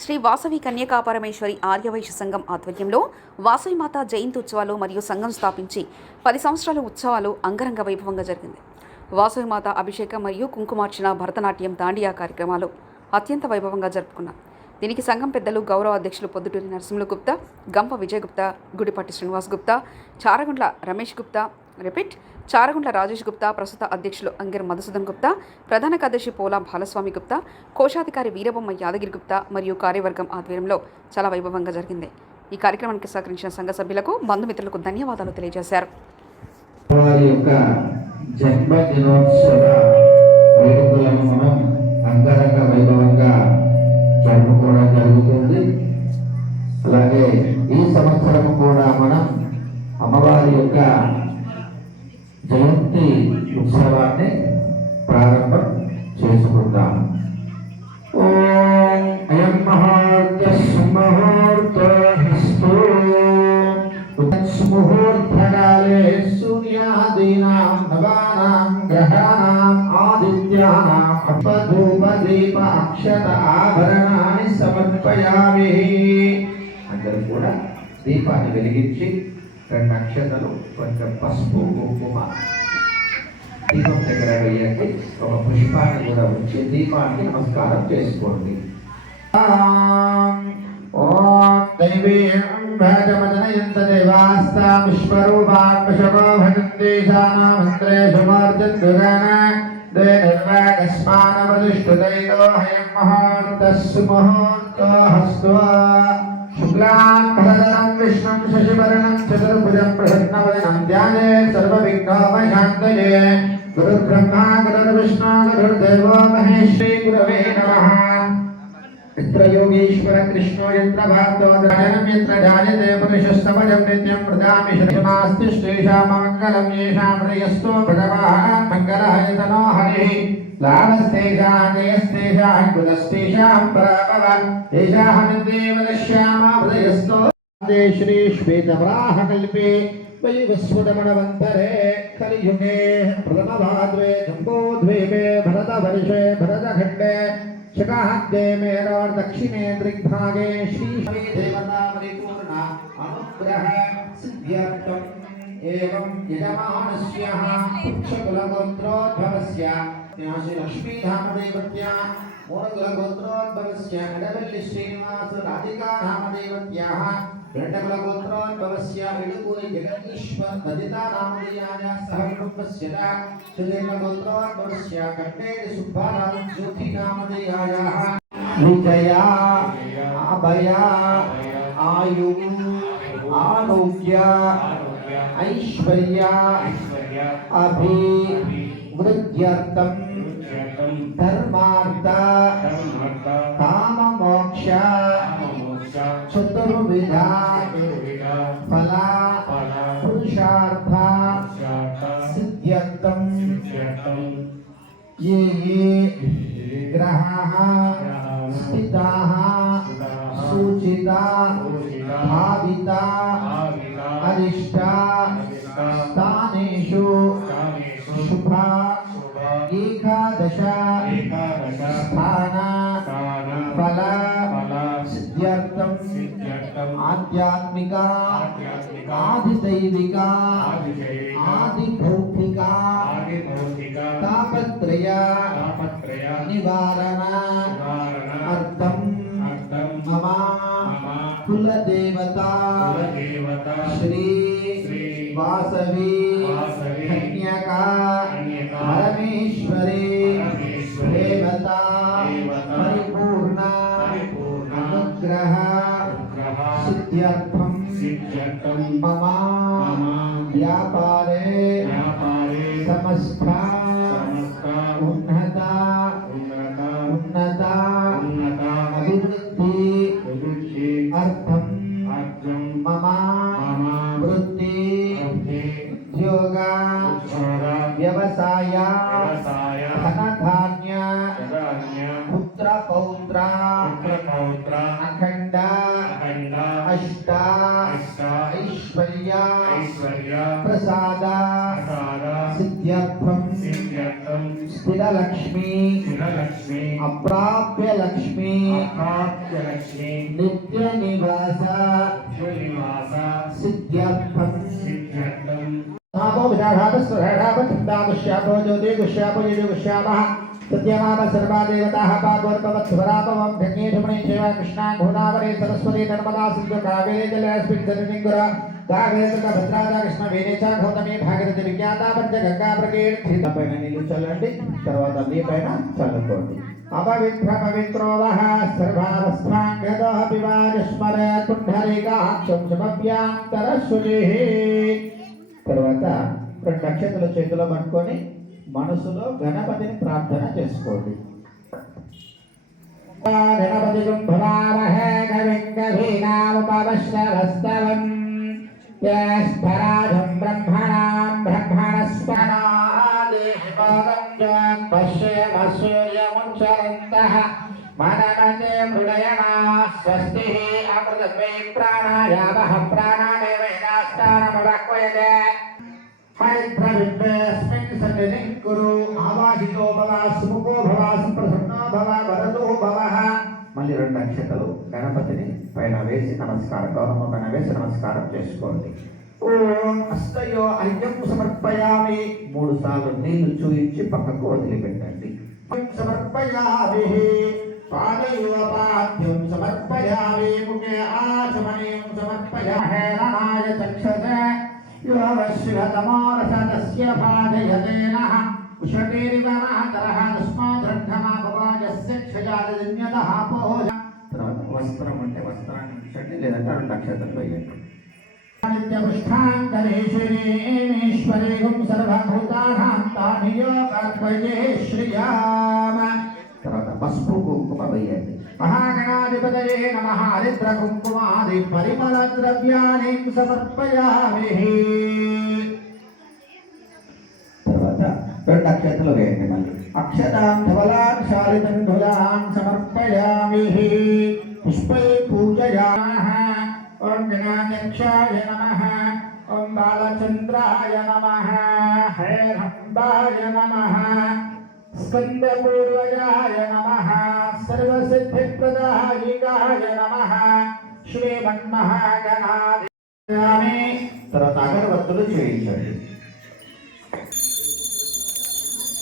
శ్రీ వాసవి కన్యకాపరమేశ్వరి ఆర్యవైశ్య సంఘం ఆధ్వర్యంలో వాసవి మాత జయంతి ఉత్సవాలు మరియు సంఘం స్థాపించి 10 సంవత్సరాల ఉత్సవాలు అంగరంగ వైభవంగా జరిగింది. వాసవి మాత అభిషేకం మరియు కుంకుమార్చన, భరతనాట్యం, దాండియా కార్యక్రమాలు అత్యంత వైభవంగా జరుపుకున్నారు. దీనికి సంఘం పెద్దలు, గౌరవ అధ్యక్షులు పొద్దుటూరి నరసింహులు గుప్తా, గంప విజయ్ గుప్తా, గుడిపాటి శ్రీనివాస్ గుప్తా, చారగుండ్ల రమేష్ గుప్తా, చారగుండ్ల రాజేష్ గుప్తా, ప్రస్తుత అధ్యక్షులు అంగర్ మధుసూదన్ గుప్తా, ప్రధాన కార్యదర్శి పోలా బాలస్వామి గుప్తా, కోశాధికారి వీరబొమ్మ యాదగిరి గుప్తా మరియు కార్యవర్గం ఆధ్వర్యంలో చాలా వైభవంగా జరిగింది. ఈ కార్యక్రమానికి సహకరించిన సంఘ సభ్యులకు, బంధుమిత్రులకు ధన్యవాదాలు తెలియజేశారు. జరుపుకోవడం జరుగుతుంది. అలాగే ఈ సంవత్సరం కూడా మనం అమ్మవారి యొక్క జయంతి ఉత్సవాన్ని ప్రారంభం చేసుకుందాం. ఓం అయం ముహూర్తకాలే సూర్యాదీనాం నవానాం గ్రహాణాం ఆదిత్యానాం అపధూపదీప అక్షత ఆభరణాన్ని సమర్పయామి. అందరూ కూడా దీపాన్ని వెలిగించి 2 అక్షతలు, కొంచెం పసుపు, కుంకుమ దీపం దగ్గర వేయండి. ఒక పుష్పాన్ని కూడా ఉంచి దీపానికి నమస్కారం చేసుకోండి. ఓం దైవీం భజమజనయంత దేవాస్తాం విశ్వరూపాన్ పశవో భజంతి సానామంత్రేషు మార్జంతుగాన దేవకస్మానవదిష్టుదైతో హయం మహార్తస్సు ముహూర్తోహస్తో శుక్లాం భరతరం విష్ణుం శశివర్ణం చతుర్భుజం ప్రసన్నవదనం ధ్యాయేత్ సర్వవిఘ్నోపశాంతయే. గురుర్బ్రహ్మా గురుర్విష్ణు గురుర్దేవో మహేశ్వరీ. గురవే నమః. यत्र योगीश्वर कृष्णो यत्र भारतो जननं यत्र जायते पुरुषस्तमजं नित्यं प्रदामि श्रीमास्ति श्रीशाममङ्गलं येषां हृदयस्थो भगवान् मङ्गलायतनो हरिः लाभस्तेषां जयस्तेषां कुलस्तेषां पराभव येषाहमिन्द्रेव दश्यामा हृदयस्थो श्री श्वेतवराहकल्पे वैवस्वतमणवन्तरे कलियुगे प्रथमभाद्वे जम्बोद्वीपे भरतवर्षे भरतखण्डे शकाहद्ये मेरोर् दक्षिणे दृग्भागे श्री देवता परिपूर्णा अनुग्रह सिद्ध्यर्थम् एवं यजमानस्यः पुच्छकुलगोत्रोद्भवस्य श्री लक्ष्मीधामदेवत्या मूलकुलगोत्रोद्भवस्य एडवल्लि श्रीनिवास राधिकाधामदेवत्याः गण्डकुलगोत्रोद्भवस्य इडुगुरि जगदीश्वर ददितानामदेयाः सह कुटुम्बस्य सुदेवगोत्रोद्भवस्य कण्डेरि सुब्बाराव ज्योतिनामदेयाः विजया अभया आयु आरोग्य ऐश्वर्य अभिवृद्ध्यर्थं धर्मार्थ काम मोक्ष चतुर्विधा फला पुरुषार्थ सिद्ध्यर्थं ये ग्रहाः स्थिताः सूचिता भाविता अरिष्टा स्थानेषु शुभा एकादश स्थान फल सिद्ध्यर्थं आध्यात्मिक आदिदैविक आदिभौतिक तापत्रय निवारण अर्थं मम कुलदेवता श्री वासवी कन्यका परमेश्वरी देवता परिपूर्ण अनुग्रह सिद्ध्यर्थं मम व्यापारे समस्त उन्नत अभिवृद्धि अर्थं मम वृत्ति उद्योग व्यवसाय धनधान्य पुत्र पौत्र अखंड अष्ट ऐश्वर्य प्रसाद सिद्ध्यर्थं स्थिरलक्ष्मी अप्राप्य लक्ष्मी कात्यलक्ष्मी नित्यनिवास श्रीनिवास सिद्ध्यर्थं सिद्ध्यर्थम नामो विदाघातस्वरापो ज्योतिगुष्यापो यजुगुष्यामः सत्यमाम सर्वा देवताः पार्वतवत्स्वरापवं धन्येशमणि सेवा कृष्णा गोदावरी सरस्वती नर्मदा सिन्धु कावेरी जलेऽस्मिन् सन्निधिङ्गुर कावेरी तथा भद्राजा कृष्ण वेणीचा गौतमी भागीरथी विख्याता पंच गंगा प्रकीर्तिత పైన నీళ్లు చల్లండి తర్వాత మీ పైన చల్లుకోండి अपवित्र पवित्रो वः सर्वावस्थाङ्गदः पिवाजस्मरे पुण्डरीकाक्षं समभ्यांतरशुचिः తర్వాత రెండు నక్షత్రాల చేతిలో పట్టుకొని మనసులో గణపతిని ప్రార్థన చేసుకోండి గణపతి భవామహే కవిం కవీనాముపవశ్రవస్తవం జ్యేష్ఠరాజం బ్రహ్మణాం బ్రహ్మణస్పదాదేశం పశ్యేమ సూర్యముచ్చరంతః మనమతే మృడయనా స్వస్తి అమృతమే ప్రాణాయామః ప్రాణానేవ యదాస్థానమవక్వయతే హైత్రవిద్వేస్మిన్ సన్నిధిం కురు ఆవాహితో భవ సుముఖో భవ సుప్రసన్నో భవ వరదో భవ మళ్ళీ రెండు నక్షత్రాలు గణపతిని పైన వేసి నమస్కారం గౌరవ పైన వేసి నమస్కారం చేసుకోండి ఓం హస్తయో అర్ఘ్యం సమర్పయామి మూడు సార్లు నీళ్లు చూయించి పక్కకు వదిలిపెట్టండి సమర్పయామి పాదయువ పాద్యం సమర్పయామి ముఖే ఆచమనీయం సమర్పయామి నమాయ చక్షసే యోగశ్వతమోరసదస్య పాదయతేనః ఉషటీరివ మాతరః తస్మాద్రద్ధమాపవాజస్య క్షజాదన్యతః పోజ తర్వాత వస్త్రం అంటే వస్త్రాన్ని ఉంచండి లేదంటే రెండు నక్షత్రాలు వేయండి నిత్యపుష్టాంగలేశ్వరీమేశ్వరీం సర్వభూతానాం తానియోగత్వయే శ్రియామ తర్వాత పసుపు కుంకుమ వేయండి మహాగణాధిపతయే నమః హరిద్ర కుంకుమాది పరిమళ ద్రవ్యాన్ని సమర్పయామి తర్వాత రెండు అక్షతలు వేయండి మళ్ళీ అక్షతాం ధవలాన్ శాలితం ధులాన్ సమర్పయామి పుష్పై పూజయామః ఓం గణాధ్యక్షాయ నమః ఓం బాలచంద్రాయ నమః హేరంబాయ నమః స్కందపూర్వజాయ నమః సర్వసిద్ధిప్రదాయికాయ నమః శ్రీమన్మహాగణాధిపతయే తర్వాత అగరవత్తులు చేయించండి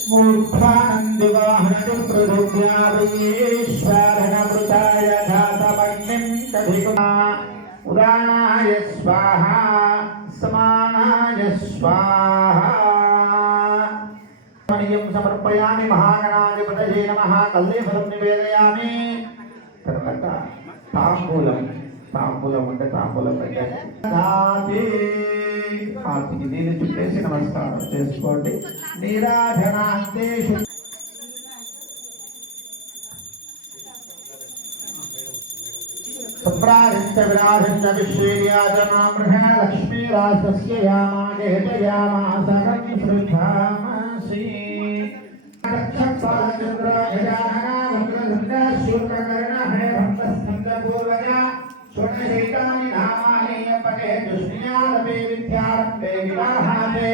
మూర్ధానందివాహనటి ప్రభువ్యావయేశ్వరణమృతాయ ఘాతమగ్నిం కభిగుణా ఉదానాయ స్వాహా సమానాయ స్వాహా సమర్పయామి మహాగణాధిపతయే నమః కల్లేఫలం నివేదయామి తర్వాత తాంబూలం అంటే తాంబూలం పెట్టండి ఆర్తికి నీళ్ళు చుట్టేసి నమస్కారం చేసుకోండి నీరాజనాంతేషు సంప్రాజించ విరాజించ విశ్వేర్యాజనామృహ లక్ష్మీరాజస్య యామాగేతయామాసగం సృజామసి చంద్ర శూర్కర్ణ హే భక్తస్కంద పూర్వజ స్వర్ణశైతాని నామాని పటే దుష్ణ్యారపే విద్యారంభే వివాహాదే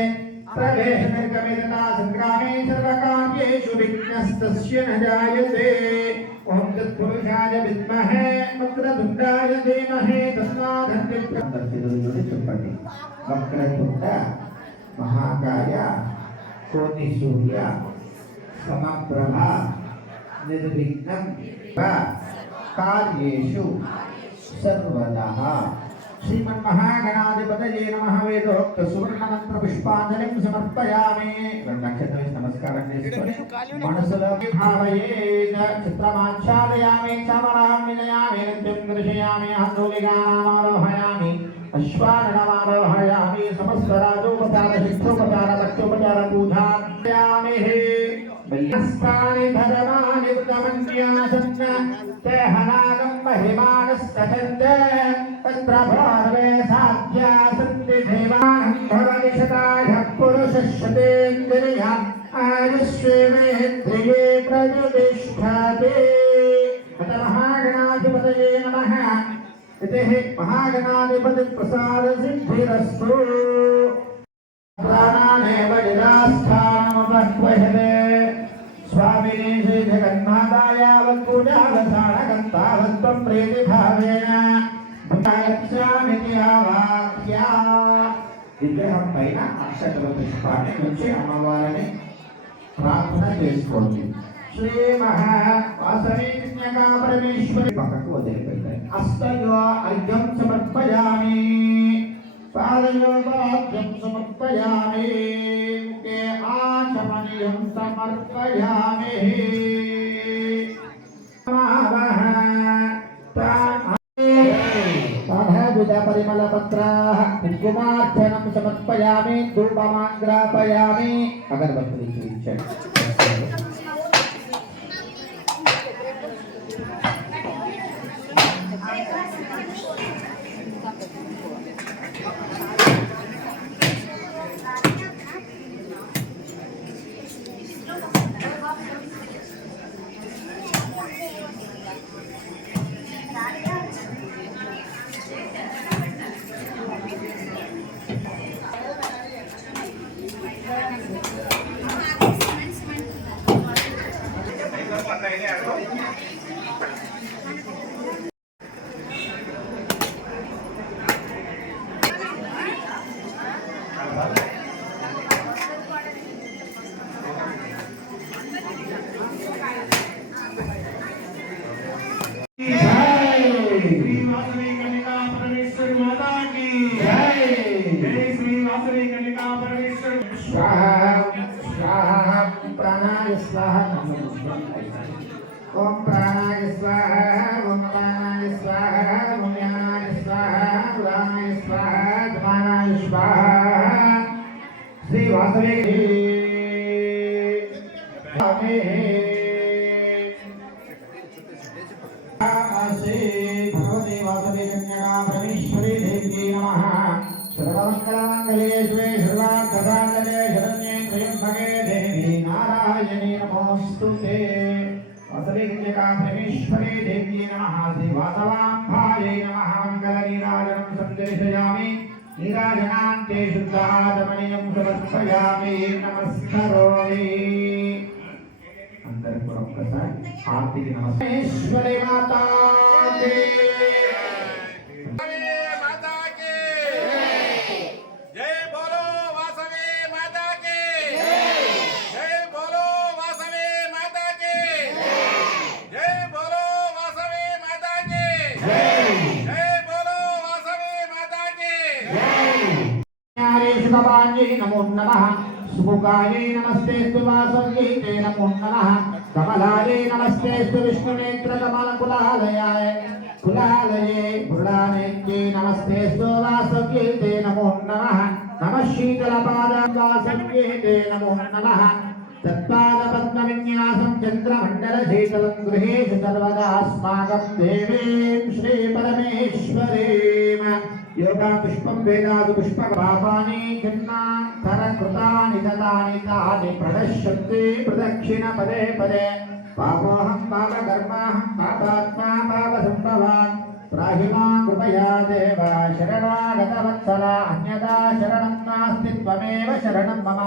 ప్రవేశ నిర్గమితా సంగ్రామే సర్వకార్యేషు విఘ్నస్తస్య న జాయతే ఓం తత్పురుషాయ విద్మహే వక్రతుండాయ ధీమహి తస్మాద్ చెప్పండి వక్రతుండ మహాకాయ కోటి సూర్య సమప్రభ నిర్విఘ్నం కార్యేషు సర్వదః శ్రీమన్మహాగణాధిపతయే నమః వేదోక్త సువర్ణమంత్ర పుష్పాంజలిం సమర్పయామి రెండు నక్షత్రం నమస్కారం చేసుకొని మనసులో భావయేన చిత్రమాచ్ఛాదయామి చామరాం వినయామి నిత్యం దర్శయామి ఆందోళికానామారోహయామి అశ్వానమారోహయామి సమస్త రాజోపచార శిక్షోపచార భక్తోపచార పూజాయామి స్థాని ధర్మాని ఉత్తమన్యాసన్న తేహనాగం మహిమానస్తచందే తత్ర భార్వే సాధ్యా సంతి దేవానం భవతి శతాయ పురుషశ్రుతేంద్రియ ఆయుష్యేంద్రియే ప్రతిష్ఠతే అత మహాగణాధిపతయే నమః ఇతి మహాగణాధిపతి ప్రసాద సిద్ధిరస్తు ప్రాణానేవ నిరాస్థానముపహ్వయతే స్వామిని శ్రీ జగన్మాతాయావత్పూజావసానకంతా ప్రీతి భావేన గచ్ఛామితి ఆవాక్య విగ్రహం పైన అక్షతల పుష్పాన్ని ఉంచి అమ్మవారిని ప్రార్థన చేసుకోండి. శ్రీ మహావాసవి కన్యకా పరమేశ్వరి పక్కకు వదిలిపెట్టాయి. అస్తయో అర్ఘ్యం సమర్పయామి, పాదయో పాద్యం సమర్పయామి, ముఖే ఆచమనీయం సమర్పయామి. పరిమళపత్రాः కుంకుమార్చనం సమర్పయామి, ధూపమాగ్రాపయామి. అగరబత్తులు ఇచ్చాడు. ओम प्राणाय स्वाहा, ओम प्राणाय स्वाहा, ओम ज्ञानाय स्वाहा, उदानाय स्वाहा, धमानाय स्वाहा. श्री वासवे भगवती वासवे कन्या परमेश्वरी देवी नमः. सर्वमंगलमंगले शिवे सर्वार्थसाधके शरण्ये त्र्यंबके देवी नारायणी नमोस्तुते. वासवे कन्या परमेश्वरी देवी नमः. श्री वासवाम्भायै नमः. मंगलनीराजनं संदर्शयामि. नीराजनान्ते शुद्धादमनीयं समर्पयामि. नमस्करोमि. अंदर को ఒక్కసారి ఆర్తికి నమస్కారం. మాతా नमो नमः. सुमुखायै नमस्तेस्तु वासव्यै नमो नमः. कमलायै नमस्तेस्तु विष्णुनेत्रकमलकुलालयाय कुलालये मृडानेत्यै नमस्तेस्तु वासव्यै नमो नमः. नमः शीतलपादावासव्यै नमो नमः. तत्पादपद्मविन्यासं चन्द्रमण्डलशीतलं गृहेषु सर्वदा अस्माकं देवीं श्रीपरमेश्वरीम्. योगा पुष्पं वेदादु पुष्पपापानि खिन्नान्तरकृतानि ददानि तानि प्रणश्यन्ति प्रदक्षिण पदे पदे. पापोऽहं पापकर्माहं पापात्मा पापसम्भवान् त्राहि मां कृपया देव. शरणागतवत्सला अन्यथा शरणं नास्ति त्वमेव शरणं मम.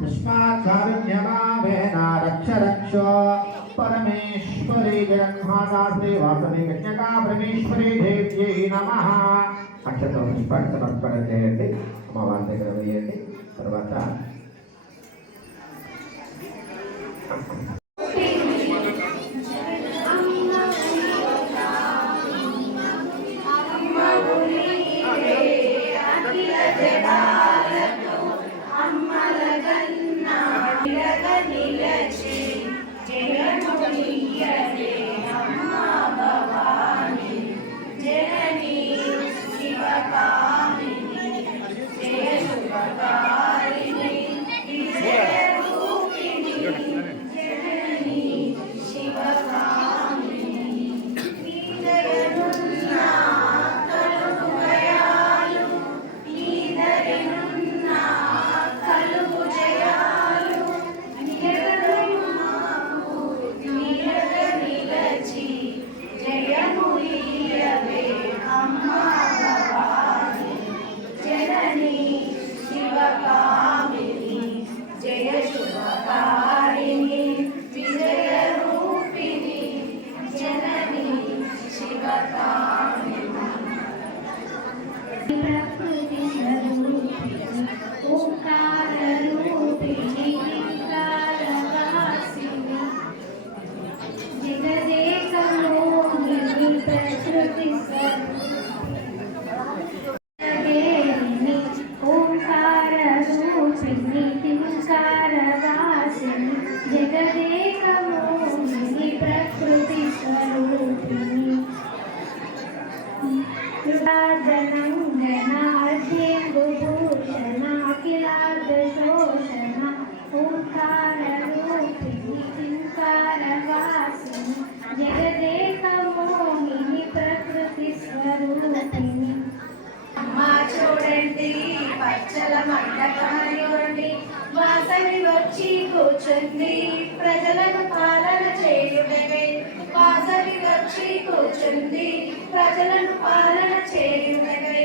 तस्मात् कारुण्यभावेन रक्ष रक्षो परमेश्वरी जगन्माता श्री वासवी कन्यका परमेश्वरी देव्यै नमः. అక్షత పుష్పాన్ని సమర్పణ చేయండి. అమ్మవారి దగ్గర వేయండి. తర్వాత ప్రకృతి స్వరూపిణి ఓంకార రూపిణి ఓంకారవాసిని జగదేకమోహిని ప్రకృతి స్వరూపిణి ఓంకార రూపిణి ఓంకారవాసిని జగదేకమోహిని ప్రకృతి స్వరూపిణి कृतार्दनङ्गनाद्येन्दुभूषणाखिलार्धशोषण ओङ्काररूपिणि किङ्कारवासिनि जगदेकमोहिनि प्रकृतिस्वरूपिणि అమ్మా చూడండి పచ్చల మండపమయోండి వాసవి వచ్చి కూర్చుంది ప్రజలను పాలన చేయుడవే వాసవి వచ్చి కూర్చుంది ప్రజలను పాలన చేయుడవే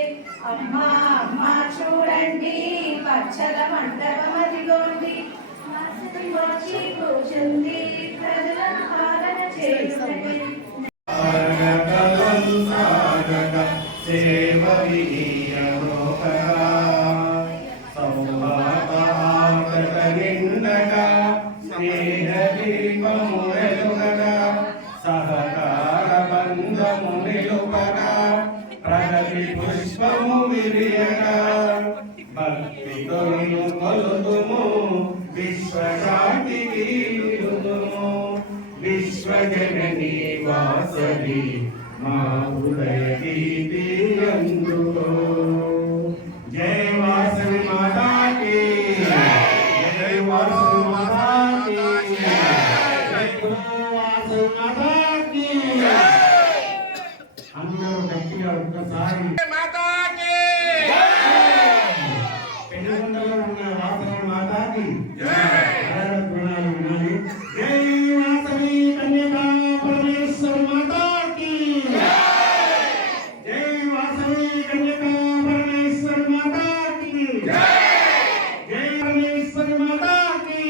అమ్మా అమ్మా చూడండి పచ్చల మండపమదిగోండి వాసవి వచ్చి కూర్చుంది ప్రజలను పాలన చేయుడవే సహకార బంధము నిలుపగా ప్రగతి పుష్పము విరియగా భక్తితో కొలుదుము విశ్వశాంతికి విలుదుము విశ్వజనని వాసవి మా హృదయ గీతి అందుకో జై వాసవి మాతాకి జై వాసవి మాతాకి జై వాసవి మాతాకి అందరూ గట్టిగా ఒక్కసారి పెనుగొండలో ఉన్న వాసవి మాతాకి ప్రణాళిక వినాలి. జై వాసవి కన్యకా పరమేశ్వరి మాతాకి జై వాసవి కన్యకా పరమేశ్వరి మాతాకి జై పరమేశ్వరి మాతాకి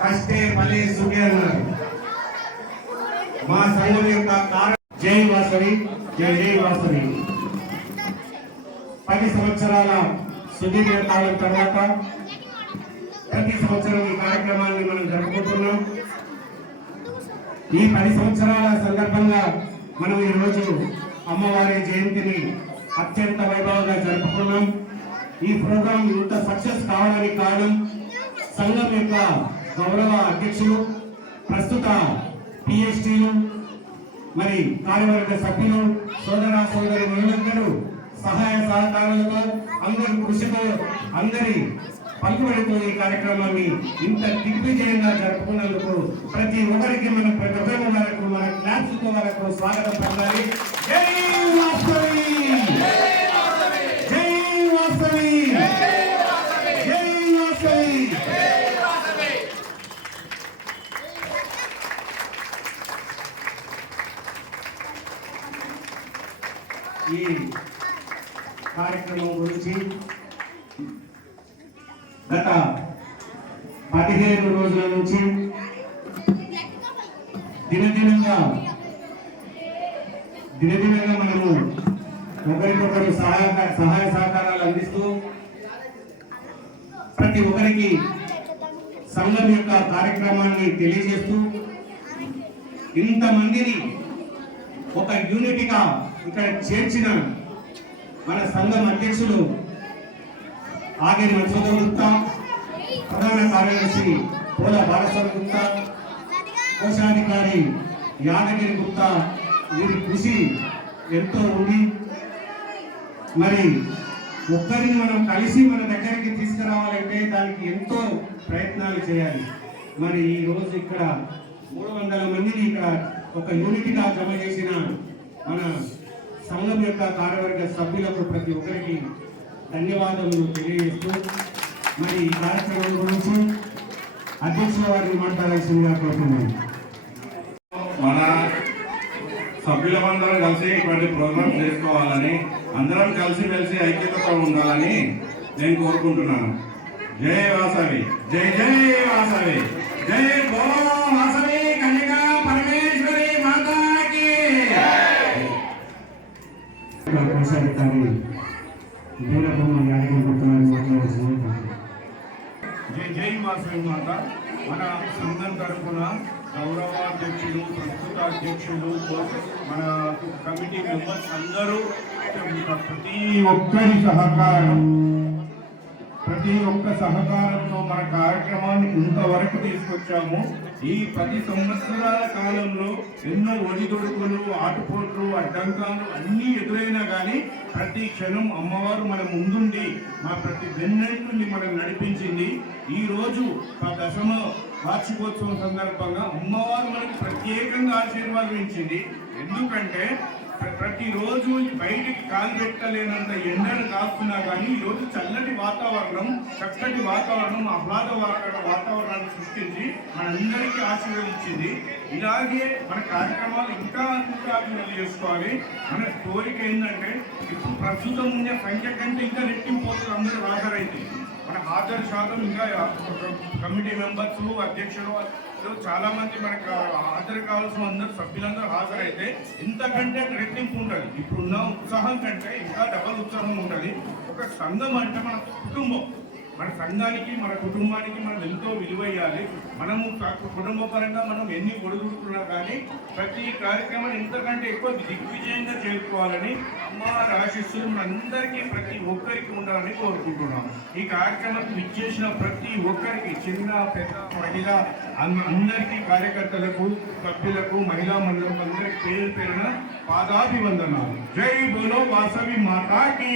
కష్టే ఫలే సుఖే అన్నారు. మా సంఘం యొక్క జై వాసవి జై జై వాసవి. 10 సంవత్సరాల సుదీర్ఘ కాలం తర్వాత ప్రతి సంవత్సరం ఈ కార్యక్రమాన్ని మనం జరుపుకుంటున్నాం. ఈ 10 సంవత్సరాల సందర్భంగా మనం ఈరోజు అమ్మవారి జయంతిని అత్యంత వైభవంగా జరుపుకున్నాం. ఈ ప్రోగ్రాం ఇంత సక్సెస్ కావడానికి కారణం సంఘం యొక్క గౌరవ అధ్యక్షులు, ప్రస్తుత పిహెచ్డీలు, మరి కార్యవర్గ సభ్యులు, సోదర సోదరి మహిళలందరూ సహాయ సహకారాలతో అందరి కృషితో అందరి పలుకుబడితో ఈ కార్యక్రమాన్ని ఇంత దిగ్విజయంగా జరుపుకున్నందుకు ప్రతి ఒక్కరికి మన ప్రతి ఒక్కరి వరకు మన క్లాప్స్తో వరకు స్వాగతం పలకాలి. జై వాసవి జై వాసవి జై వాసవి. ఈ కార్యక్రమం గురించి గత 15 రోజుల నుంచి దినదినంగా మనము ఒకరికొకరు సహాయ సహకారాలు అందిస్తూ ప్రతి ఒక్కరికి సంఘం యొక్క కార్యక్రమాన్ని తెలియజేస్తూ ఇంతమందిని ఒక యూనిటీగా ఇక్కడ చేర్చిన మన సంఘం అధ్యక్షులు ఆగేరి మధుసూదన్ గుప్తా, ప్రధాన కార్యదర్శి పోల బాలస్వామి గుప్తా, కోశాధికారి యాదగిరి గుప్తా, వీరి కృషి ఎంతో ఉంది. మరి ఒక్కరిని మనం కలిసి మన దగ్గరికి తీసుకురావాలంటే దానికి ఎంతో ప్రయత్నాలు చేయాలి. మరి ఈ రోజు ఇక్కడ 300 మందిని ఇక్కడ ఒక యూనిట్గా జమ చేసిన మన సంఘం యొక్క కార్యవర్గ సభ్యులకు ప్రతి ఒక్కరికి ధన్యవాదాలు తెలియజేస్తూ మరి ఈ కార్యక్రమం గురించి అధ్యక్షుల వారిని మాట్లాడాల్సిందిగా కోరుతున్నాను. మన సభ్యులందరం కలిసి ఇటువంటి ప్రోగ్రామ్ చేసుకోవాలని, అందరం కలిసి ఐక్యతతో ఉండాలని నేను కోరుకుంటున్నాను. జై వాసవి, జై జై వాసవి, జై గో వాసవి కన్యకా పరమేశ్వరి మాతాకి. కోశాధికారి బీరబొమ్మ యాదగిరి గుప్తా మాట్లాడాల్సిందిగా. జై జై వాసవి మాత. మన సంఘం తరఫున గౌరవాధ్యక్షులు, ప్రస్తుత అధ్యక్షులు, మన కమిటీ మెంబర్స్ అందరూ ప్రతి ఒక్క సహకారంతో మన కార్యక్రమాన్ని ఇంతవరకు తీసుకొచ్చాము. ఈ 10 సంవత్సరాల కాలంలో ఎన్నో ఒడిదుడుకులు, ఆటుపోట్లు, అడ్డంకాలు అన్నీ ఎదురైనా కానీ ప్రతి క్షణం అమ్మవారు మన ముందుండి మా ప్రతి వెన్నెంటుని మనం నడిపించింది. ఈ రోజు ఆ 10వ వార్షికోత్సవం సందర్భంగా అమ్మవారు మనకి ప్రత్యేకంగా ఆశీర్వాదం ఇచ్చింది. ఎందుకంటే ప్రతిరోజు బయటికి కాలు పెట్టలేనంత ఎండను కాస్తున్నా కానీ ఈరోజు చల్లటి వాతావరణం, చక్కటి వాతావరణం, ఆహ్లాద వాతావరణాన్ని సృష్టించి మనందరికీ ఆశీర్వదించింది. ఇలాగే మన కార్యక్రమాలు ఇంకా అభివృద్ధి చేసుకోవాలి. మన కోరిక ఏంటంటే ఇప్పుడు ప్రస్తుతం ఉండే సంఖ్య కంటే ఇంకా రెట్టింపోతుంది. అందరూ హాజరైతే మన హాజరు శాతం ఇంకా కమిటీ మెంబర్స్, అధ్యక్షులు చాలా మంది మనకు హాజరు కావాల్సిన అందరూ సభ్యులందరూ హాజరైతే ఇంతకంటే రెట్టింపు ఉంటుంది. ఇప్పుడున్న ఉత్సాహం కంటే ఇంకా డబల్ ఉత్సాహం ఉంటుంది. ఒక సంఘం అంటే మన కుటుంబం, మన సంఘానికి, మన కుటుంబానికి మనం ఎంతో విలువయ్యాలి. మనము కుటుంబ పరంగా మనం ఎన్ని ఒడిదుడుకున్నా కానీ ప్రతి కార్యక్రమం ఇంతకంటే ఎక్కువ దిగ్విజయంగా చేసుకోవాలని అమ్మవారి ఆశీస్సులు మనందరికీ ప్రతి ఒక్కరికి ఉండాలని కోరుకుంటున్నాం. ఈ కార్యక్రమానికి విచ్చేసిన ప్రతి ఒక్కరికి, చిన్న పెద్ద మహిళ అందరికీ, కార్యకర్తలకు, సభ్యులకు, మహిళా మండలం అందరికి పేరు పేరున పాదాభివందనాలు. జై బోలో వాసవి మాతాకి.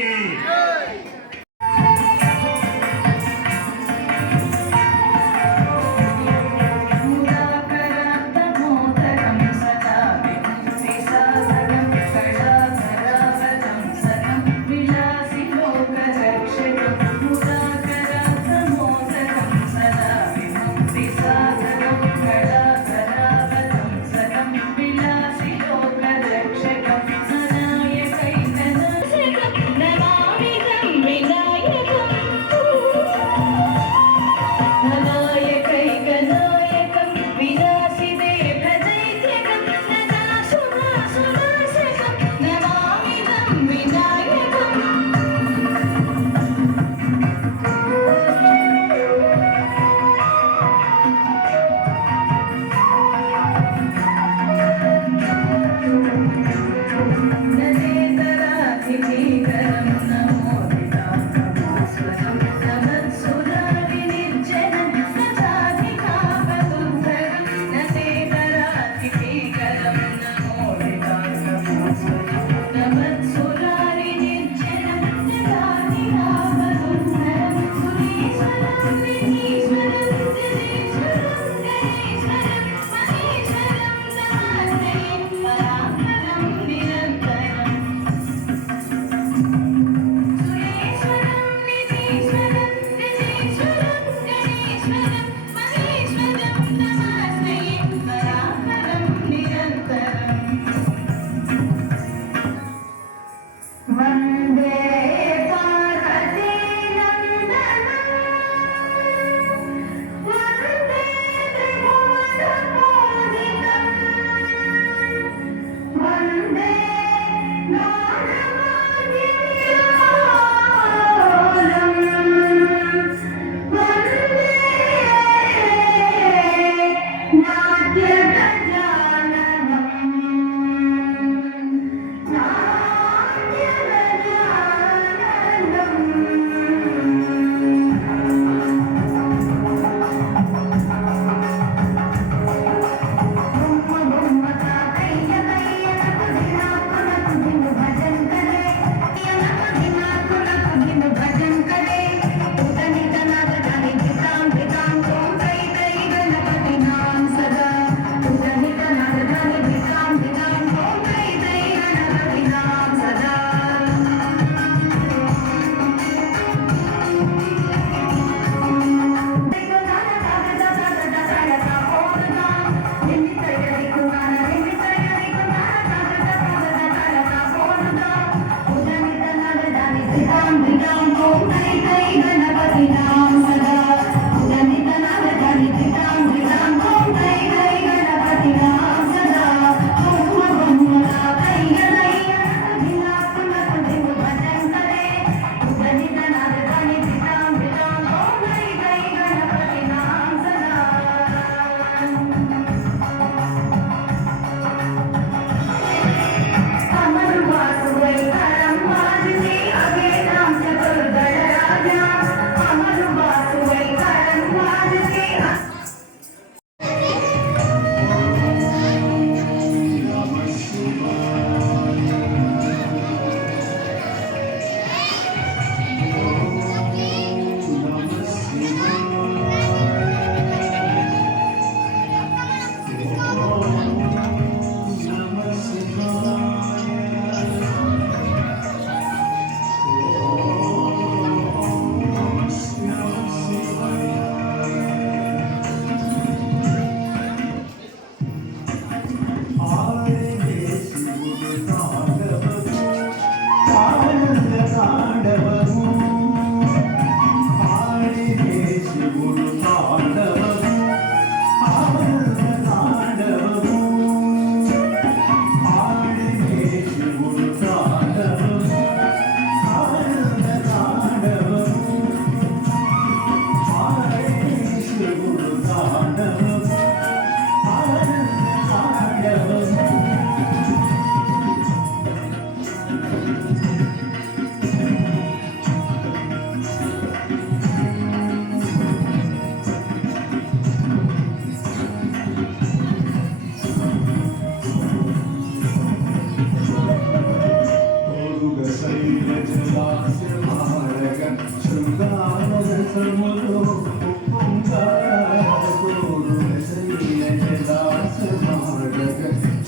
రసములు ఉప్పొంగారతోడు రసలీల జలాసమాడగ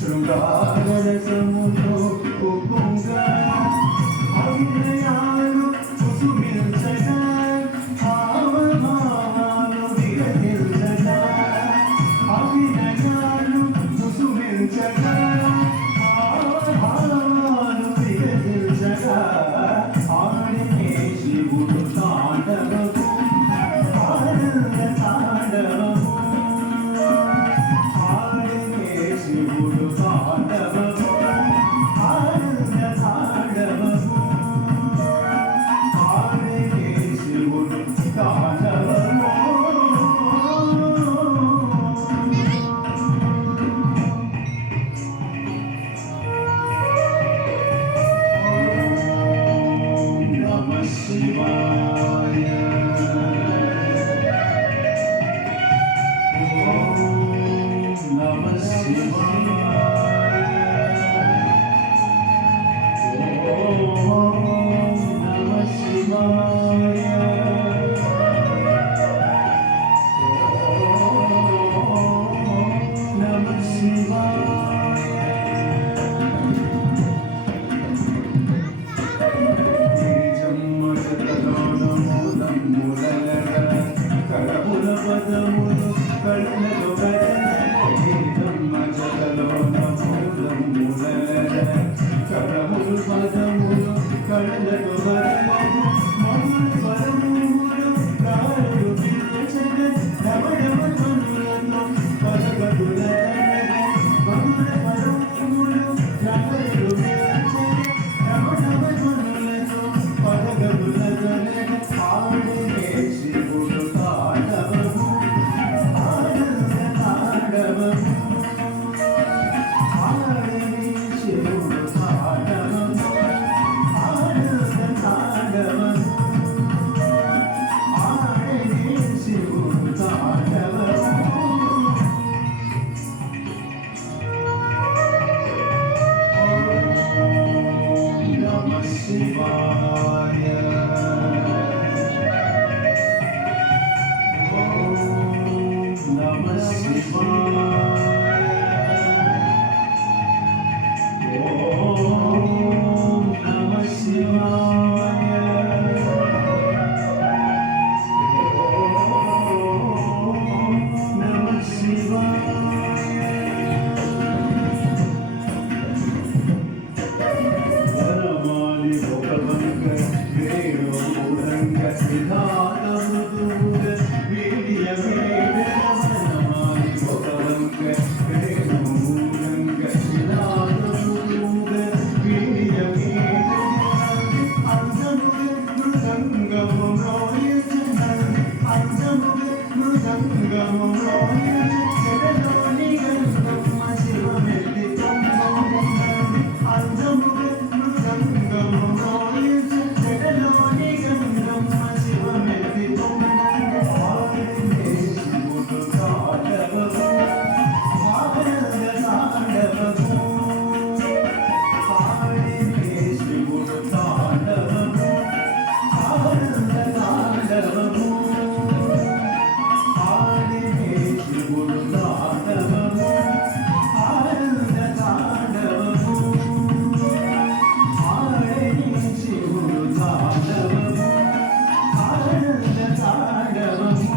శృంగార రసములు ఉప్పొంగా అభినయాలు కుసుమించగా భావమానాలు విరహించగా అభినయాలు కుసుమించగా భావమానాలు విరహించగా ఆడినే శివుడు తాండవము ఆనంద తాండవము ఆడినే శివుడు తాండవము ఆనంద తాండవము ఆడినే శివుడు తాండవము నమః శివాయ ఓం నమః శివాయ ఓం నమః శివాయ ఓం నమః శివాయ కరముల పదములు కళ్ళలో కరములు పదములు కళ్ళలో మమ్మల్ని పరములు కారు పిలిచిన రమణమనులను పదగదుల మమ్మల్ని పరములు కారు పిలిచిన రమణమనులను పదగదుల ఆడినే శివుడు తాండవము ఆనంద తాండవము ఆడినే శివుడు తాండవము ఆనంద తాండవము ఆడినే శివుడు తాండవము నమః శివాయ ఓం నమః శివాయ ఓం నమః శివాయ ఓం నమః శివాయ వరమాలి భగవంక వేణోరంగ విధానముదూర వీడియ వరమాలి భగవంక వేణోరంగ విధానముదూర వీడియ అందముగ మృదంగము రోయచున్నది అందముగ మృదంగము రోయచున్నది గంగమ్మ శివమెల్లి తొమ్మన్నది అందముగ మృదంగము రోయచున్నది గంగమ్మ శివమెల్లి తొమ్మన్నది ఆడినే శివుడు తాండవము ఆనంద తాండవము ఆడినే శివుడు తాండవము ఆనంద తాండవము ఆడినే శివుడు తాండవము ఆనంద తాండవము ఆడినే శివుడు తాండవము ఆనంద తాండవము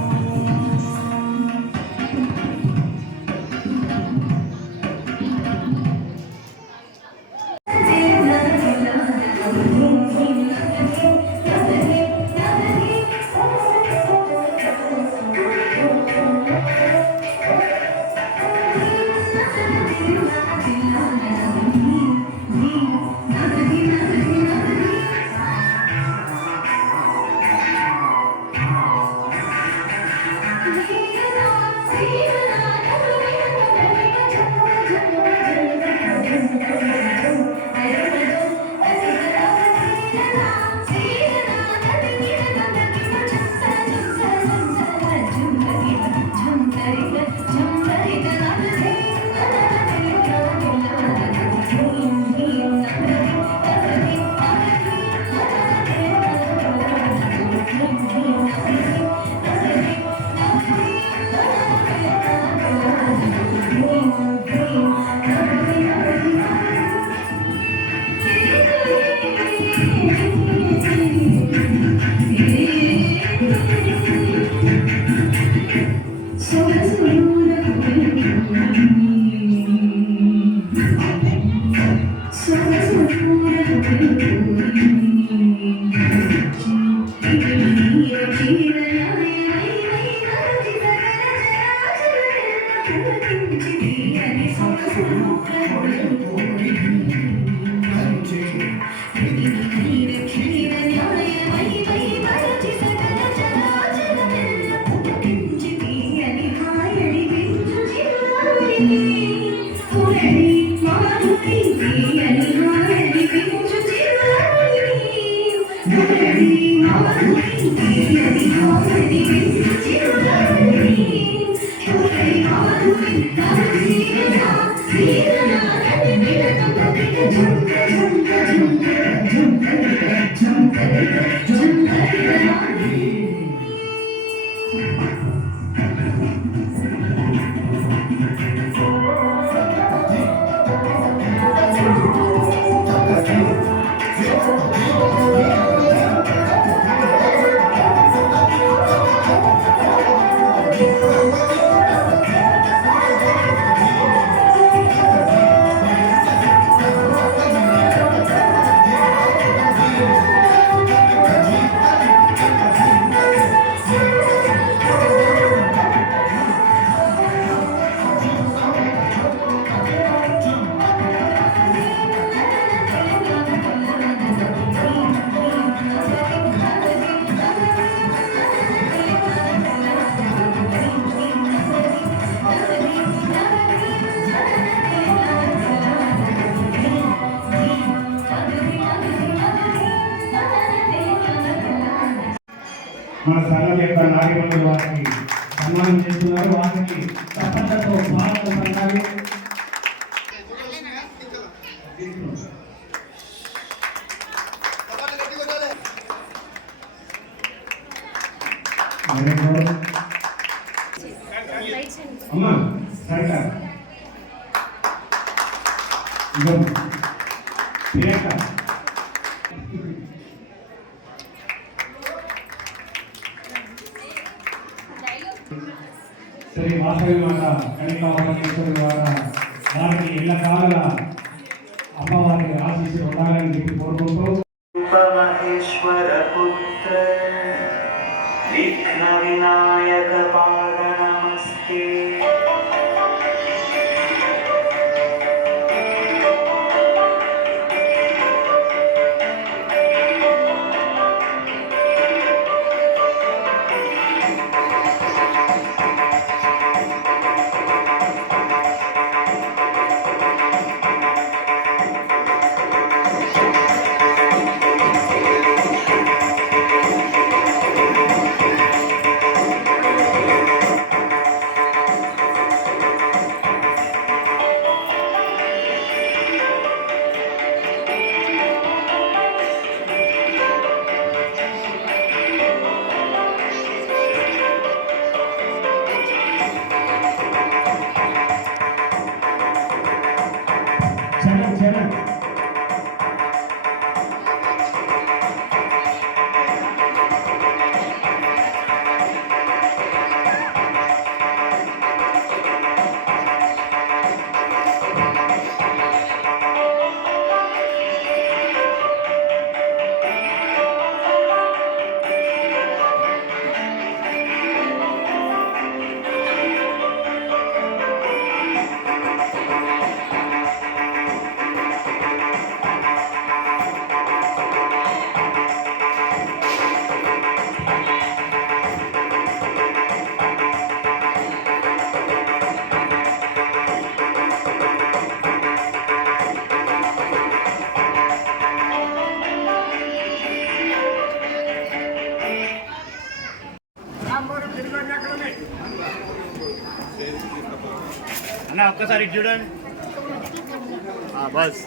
झुमरित మన సంఘం యొక్క నాయకులు వారికి సన్మానం చేస్తున్నారు. వారికి తప్పంతో స్వాగతం పలకాలి. అమ్మా సరిగా శ్రీ వాసవి మాత కనికా పరమేశ్వరి వారికి ఇళ్ళ కాల అమ్మవారికి ఆశీస్సులు ఉండాలని చెప్పి కోరుకుంటూ మహేశ్వర పుత్ర విఘ్న వినాయక పాద నమస్తే. అన్న ఒక్కసారి చూడండి. బస్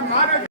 మానవ